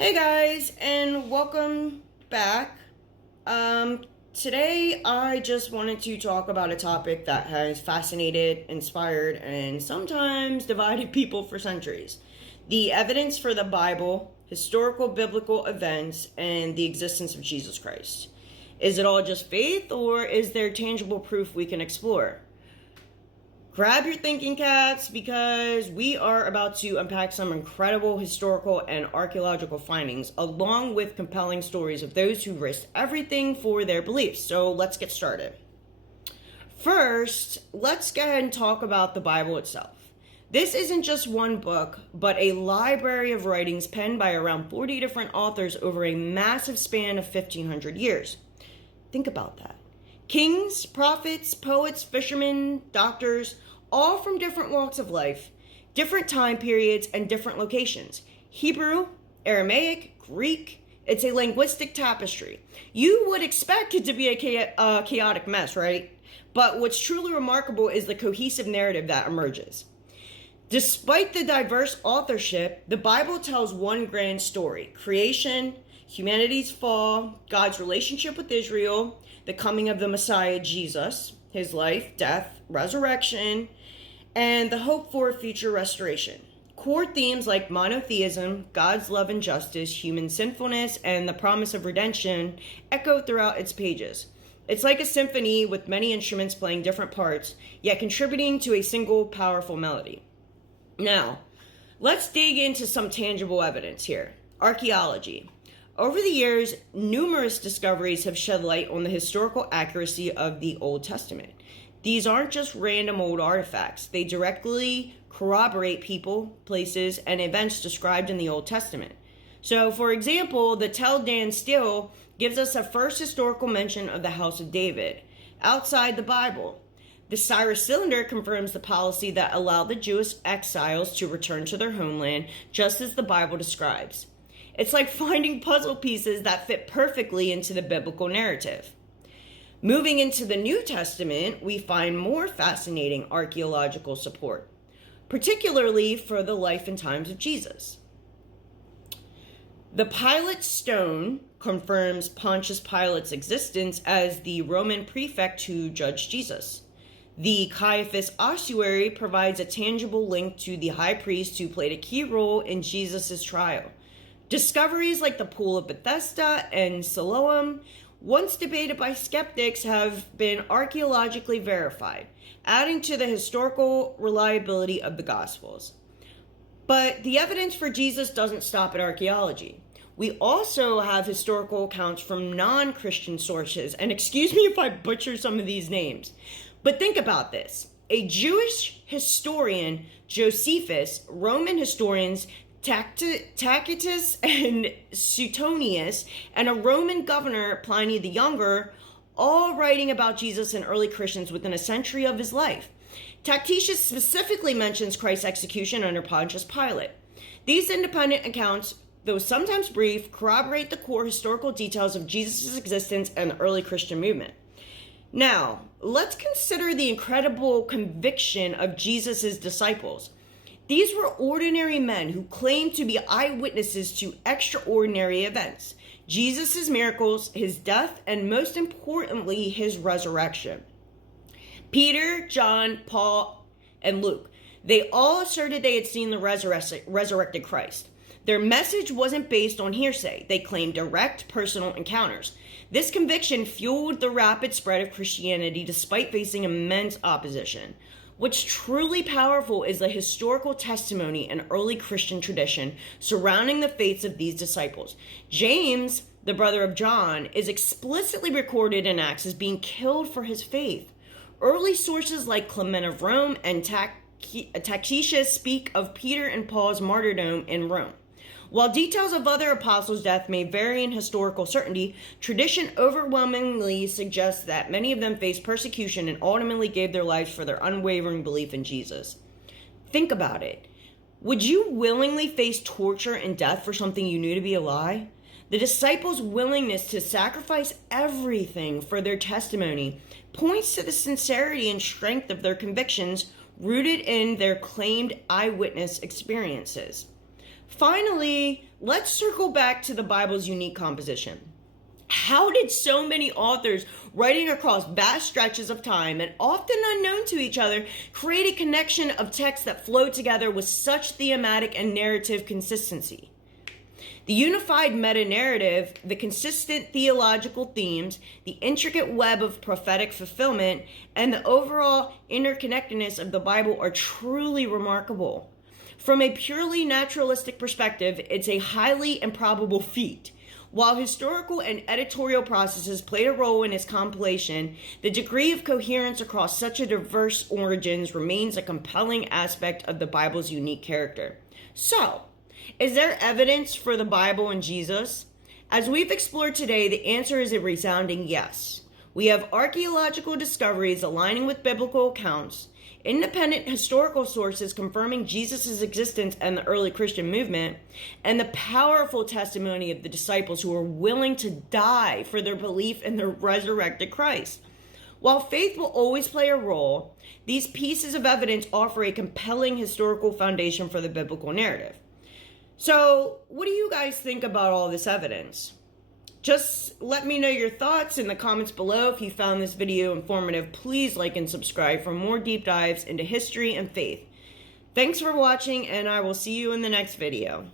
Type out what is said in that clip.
Hey guys, and welcome back. Today I just wanted to talk about a topic that has fascinated, inspired, and sometimes divided people for centuries. The evidence for the Bible, historical biblical events, and the existence of Jesus Christ. Is it all just faith, or is there tangible proof we can explore? Grab your thinking caps because we are about to unpack some incredible historical and archaeological findings, along with compelling stories of those who risked everything for their beliefs. So let's get started. First, let's go ahead and talk about the Bible itself. This isn't just one book, but a library of writings penned by around 40 different authors over a massive span of 1,500 years. Think about that. Kings, prophets, poets, fishermen, doctors, all from different walks of life, different time periods, and different locations. Hebrew, Aramaic, Greek, it's a linguistic tapestry. You would expect it to be a chaotic mess, right? But what's truly remarkable is the cohesive narrative that emerges. Despite the diverse authorship, the Bible tells one grand story: creation, humanity's fall, God's relationship with Israel, the coming of the Messiah, Jesus, his life, death, resurrection, and the hope for future restoration. Core themes like monotheism, God's love and justice, human sinfulness, and the promise of redemption echo throughout its pages. It's like a symphony with many instruments playing different parts, yet contributing to a single powerful melody. Now, let's dig into some tangible evidence here. Archaeology. Over the years, numerous discoveries have shed light on the historical accuracy of the Old Testament. These aren't just random old artifacts. They directly corroborate people, places, and events described in the Old Testament. So, for example, the Tel Dan stele gives us a first historical mention of the house of David outside the Bible. The Cyrus cylinder confirms the policy that allowed the Jewish exiles to return to their homeland, just as the Bible describes. It's like finding puzzle pieces that fit perfectly into the biblical narrative. Moving into the New Testament, we find more fascinating archaeological support, particularly for the life and times of Jesus. The Pilate stone confirms Pontius Pilate's existence as the Roman prefect who judged Jesus. The Caiaphas ossuary provides a tangible link to the high priest who played a key role in Jesus' trial. Discoveries like the Pool of Bethesda and Siloam, once debated by skeptics, have been archaeologically verified, adding to the historical reliability of the Gospels. But the evidence for Jesus doesn't stop at archaeology. We also have historical accounts from non-Christian sources, and excuse me if I butcher some of these names, but think about this. A Jewish historian, Josephus, Roman historians, Tacitus and Suetonius, and a Roman governor, Pliny the Younger, all writing about Jesus and early Christians within a century of his life. Tacitus specifically mentions Christ's execution under Pontius Pilate. These independent accounts, though sometimes brief, corroborate the core historical details of Jesus' existence and the early Christian movement. Now, let's consider the incredible conviction of Jesus' disciples. These were ordinary men who claimed to be eyewitnesses to extraordinary events: Jesus' miracles, his death, and most importantly, his resurrection. Peter, John, Paul, and Luke, they all asserted they had seen the resurrected Christ. Their message wasn't based on hearsay. They claimed direct personal encounters. This conviction fueled the rapid spread of Christianity despite facing immense opposition. What's truly powerful is the historical testimony and early Christian tradition surrounding the faiths of these disciples. James, the brother of John, is explicitly recorded in Acts as being killed for his faith. Early sources like Clement of Rome and Tacitus speak of Peter and Paul's martyrdom in Rome. While details of other apostles' death may vary in historical certainty, tradition overwhelmingly suggests that many of them faced persecution and ultimately gave their lives for their unwavering belief in Jesus. Think about it. Would you willingly face torture and death for something you knew to be a lie? The disciples' willingness to sacrifice everything for their testimony points to the sincerity and strength of their convictions, rooted in their claimed eyewitness experiences. Finally, let's circle back to the Bible's unique composition. How did so many authors writing across vast stretches of time and often unknown to each other create a connection of texts that flow together with such thematic and narrative consistency? The unified meta-narrative, the consistent theological themes, the intricate web of prophetic fulfillment, and the overall interconnectedness of the Bible are truly remarkable. From a purely naturalistic perspective, it's a highly improbable feat. While historical and editorial processes played a role in its compilation, the degree of coherence across such a diverse origins remains a compelling aspect of the Bible's unique character. So, is there evidence for the Bible and Jesus? As we've explored today, the answer is a resounding yes. We have archaeological discoveries aligning with biblical accounts, independent historical sources confirming Jesus' existence and the early Christian movement, and the powerful testimony of the disciples who were willing to die for their belief in the resurrected Christ. While faith will always play a role, these pieces of evidence offer a compelling historical foundation for the biblical narrative. So, what do you guys think about all this evidence? Just let me know your thoughts in the comments below. If you found this video informative, please like and subscribe for more deep dives into history and faith. Thanks for watching, and I will see you in the next video.